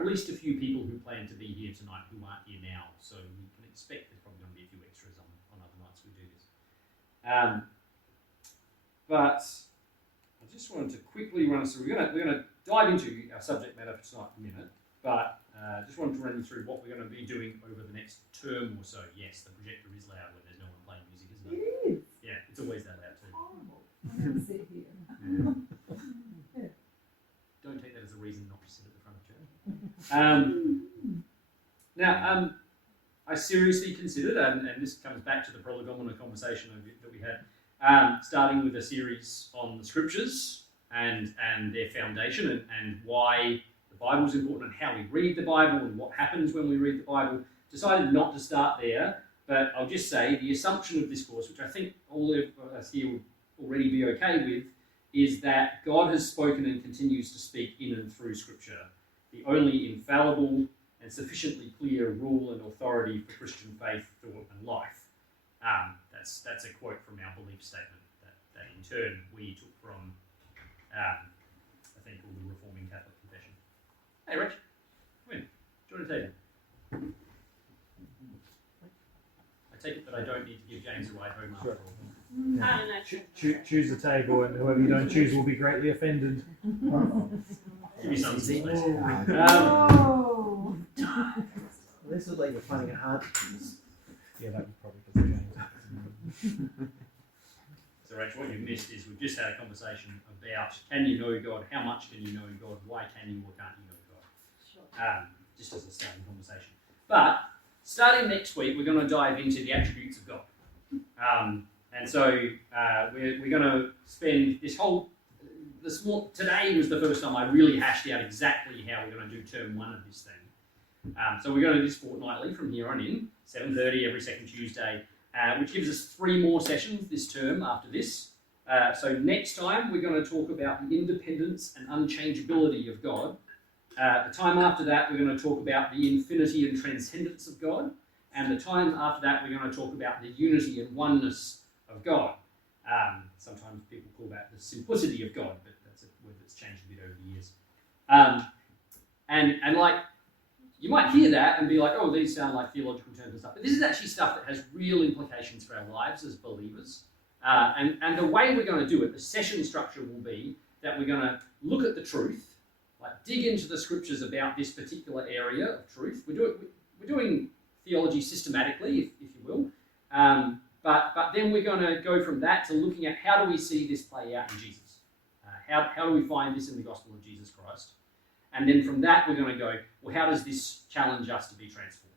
at least a few people who plan to be here tonight who aren't here now, so you can expect there's probably going to be a few extras on other nights we do this. But I just wanted to quickly run us through. We're going to dive into our subject matter for tonight in a minute, but just wanted to run you through what we're going to be doing over the next term or so. Yes, the projector is loud when there's no one playing music, isn't it? It is. Yeah, it's always that loud too. Horrible. I'm going to sit here. Yeah. Don't take that as a reason not to sit at the front of church. Now, I seriously considered, and this comes back to the prolegomena conversation that we had, starting with a series on the scriptures and their foundation and why the Bible is important and how we read the Bible and what happens when we read the Bible. Decided not to start there, but I'll just say the assumption of this course, which I think all of us here will already be okay with, is that God has spoken and continues to speak in and through Scripture, the only infallible and sufficiently clear rule and authority for Christian faith, thought, and life. That's a quote from our belief statement that in turn we took from I think called the Reforming Catholic Confession. Hey, Rich, come in. Join the table. I take it that I don't need to give James a ride home after all. Yeah. Choose a table, and whoever you don't choose will be greatly offended. Give me some seat, please. This is like you're finding it hard to choose. Yeah, that would probably be James. So, Rach, what you've missed is we've just had a conversation about can you know God, how much can you know God, why can you or can't you know God? Just as a starting conversation. But starting next week, we're going to dive into the attributes of God. And so we're going to spend today was the first time I really hashed out exactly how we're going to do term one of this thing. So we're going to do this fortnightly from here on in, 7:30 every second Tuesday, which gives us 3 more sessions this term after this. So next time we're going to talk about the independence and unchangeability of God. The time after that we're going to talk about the infinity and transcendence of God. And the time after that we're going to talk about the unity and oneness of God. Sometimes people call that the simplicity of God, but that's a word that's changed a bit over the years. And like, you might hear that and be like, oh, these sound like theological terms and stuff. But this is actually stuff that has real implications for our lives as believers. And the way we're going to do it, the session structure will be that we're going to look at the truth, like dig into the scriptures about this particular area of truth. We're doing theology systematically, if you will. But then we're going to go from that to looking at how do we see this play out in Jesus? How do we find this in the gospel of Jesus Christ? And then from that, we're going to go, well, how does this challenge us to be transformed?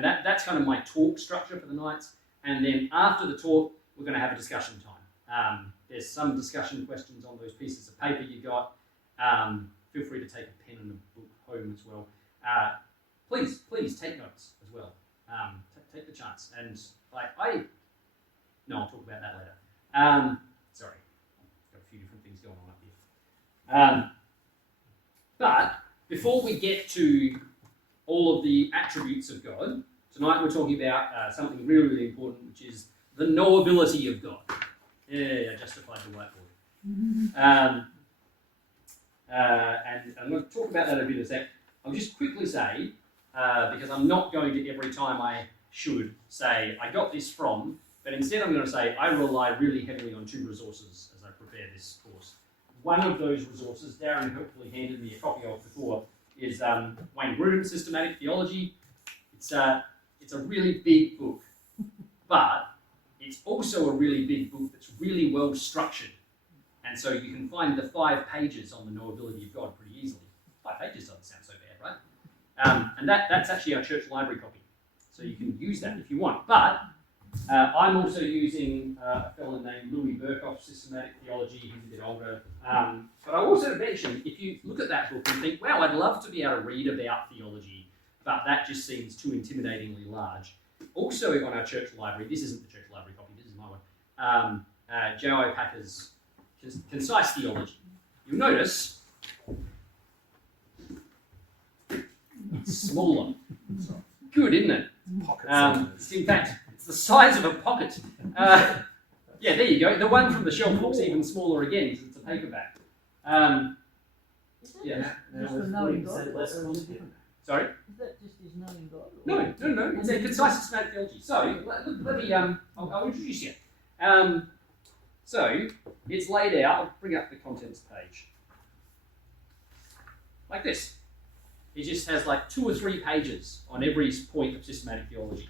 That's kind of my talk structure for the nights. And then after the talk, we're going to have a discussion time. There's some discussion questions on those pieces of paper you got. Feel free to take a pen and a book home as well. Please take notes as well. Take the chance. And I'll talk about that later. Sorry, got a few different things going on up here. But before we get to all of the attributes of God, tonight we're talking about something really, really important, which is the knowability of God. Yeah, I justified the whiteboard. And I'm going to talk about that a bit in a sec. I'll just quickly say, because I'm not going to every time I should say, I got this from, but instead I'm going to say, I rely really heavily on 2 resources as I prepare this course. One of those resources, Darren hopefully handed me a copy of before, is Wayne Grudem's Systematic Theology. It's a really big book, but it's also a really big book that's really well structured. And so you can find the 5 pages on the knowability of God pretty easily. 5 pages doesn't sound so bad, right? And that's actually our church library copy. So you can use that if you want. But I'm also using a fellow named Louis Berkhoff's Systematic Theology. He's a bit older. But I also mention, if you look at that book and think, wow, I'd love to be able to read about theology, but that just seems too intimidatingly large. Also on our church library, this isn't the church library copy, this is my one, J.I. Packer's Concise Theology. You'll notice it's smaller. Good, isn't it? In fact, it's the size of a pocket. Yeah, there you go. The one from the shelf looks even smaller again because it's a paperback. Is that Yeah. just, Now just with for knowing 40% God? less Or is it content. different? Sorry? Is that just his knowing God? Or No. It's a concise systematic theology. So let me I'll introduce you. So it's laid out. I'll bring up the contents page like this. It just has like 2 or 3 pages on every point of systematic theology.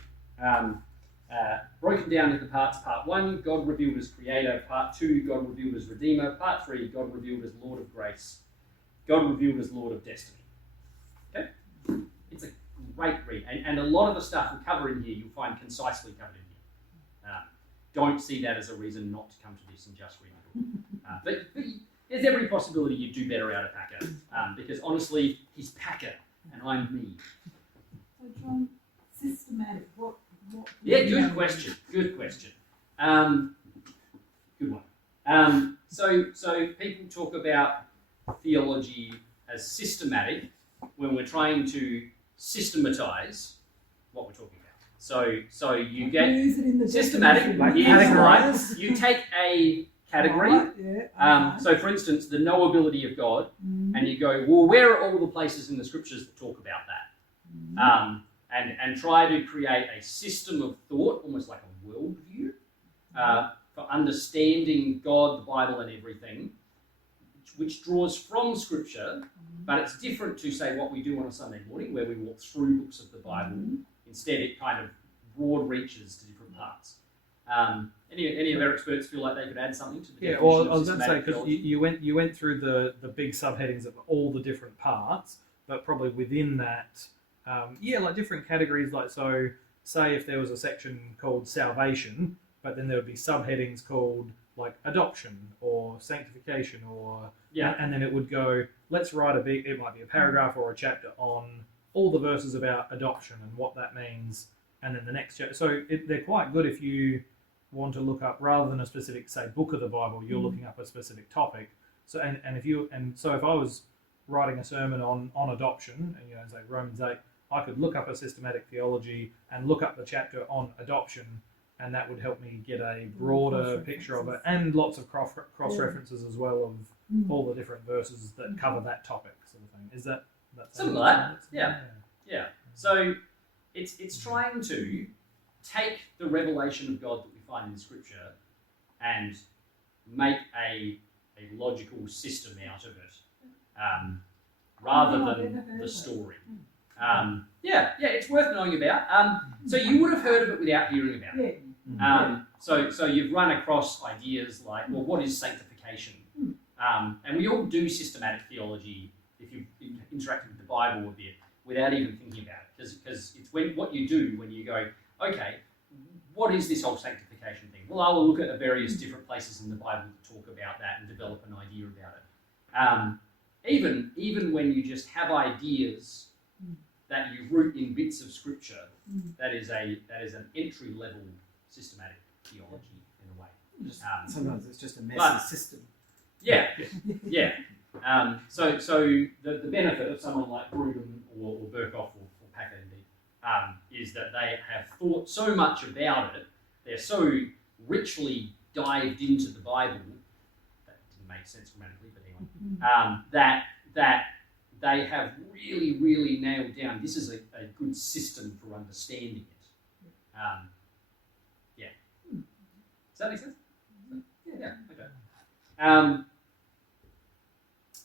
Broken down into parts. Part 1, God revealed as Creator. Part 2, God revealed as Redeemer. Part 3, God revealed as Lord of Grace. God revealed as Lord of Destiny. Okay? It's a great read. And a lot of the stuff we cover in here, you'll find concisely covered in here. Don't see that as a reason not to come to this and just read it. But there's every possibility you'd do better out of Packer. Because honestly, he's Packer and I'm me. So John, systematic, what Yeah, good question. Good one. So people talk about theology as systematic when we're trying to systematize what we're talking about. So you get use it in the systematic. Like Is categorize? like you take a category. Right, yeah, okay. So for instance, the knowability of God, and you go, well, where are all the places in the scriptures that talk about that? And try to create a system of thought, almost like a worldview, for understanding God, the Bible, and everything, which draws from Scripture, but it's different to, say, what we do on a Sunday morning, where we walk through books of the Bible. Instead, it kind of broad reaches to different parts. Any of our experts feel like they could add something to the definition Well, of I was going to say, systematic because theology? you went through the big subheadings of all the different parts, but probably within that, like different categories. Like, so say if there was a section called salvation, but then there would be subheadings called like adoption or sanctification, or and then it would go, let's write it might be a paragraph or a chapter on all the verses about adoption and what that means, and then the next chapter. So they're quite good if you want to look up, rather than a specific, say, book of the Bible, you're looking up a specific topic. So if I was writing a sermon on adoption, and say Romans 8, I could look up a systematic theology and look up the chapter on adoption, and that would help me get a broader picture of it, and lots of cross references as well of all the different verses that cover that topic, sort of thing. Is that Something like that? Yeah. So it's trying to take the revelation of God that we find in Scripture and make a logical system out of it, rather than the story. It's worth knowing about. So you would have heard of it without hearing about it. So you've run across ideas like, well, what is sanctification? And we all do systematic theology if you've interacted with the Bible a bit without even thinking about it, because it's what you do when you go, okay, what is this whole sanctification thing? Well, I will look at various different places in the Bible that talk about that and develop an idea about it. Even when you just have ideas that you root in bits of Scripture, that is an entry level systematic theology in a way. Sometimes it's just a messy system. Yeah. So the benefit of someone like Grudem or Berkhoff or Packer indeed, is that they have thought so much about it, they're so richly dived into the Bible, that didn't make sense grammatically, but anyway, that they have really, really nailed down, this is a good system for understanding it. Does that make sense? Yeah, okay.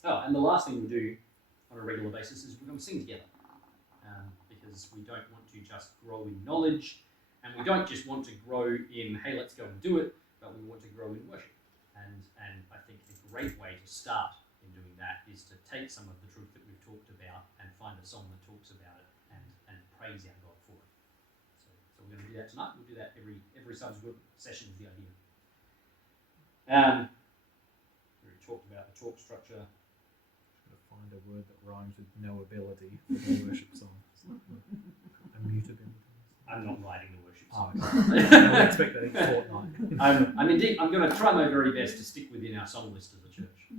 And the last thing we do on a regular basis is we're going to sing together, because we don't want to just grow in knowledge, and we don't just want to grow in, hey, let's go and do it, but we want to grow in worship. And I think a great way to start in doing that is to take some of the truth that we've talked about and find a song that talks about it and praise our God for it. So we're going to do that tonight. We'll do that every subsequent session is the idea. We talked about the talk structure. Find a word that rhymes with knowability for the worship song. Immutability. I'm not writing the worship Oh, song. okay. I would expect that each fortnight. I'm going to try my very best to stick within our song list as a church.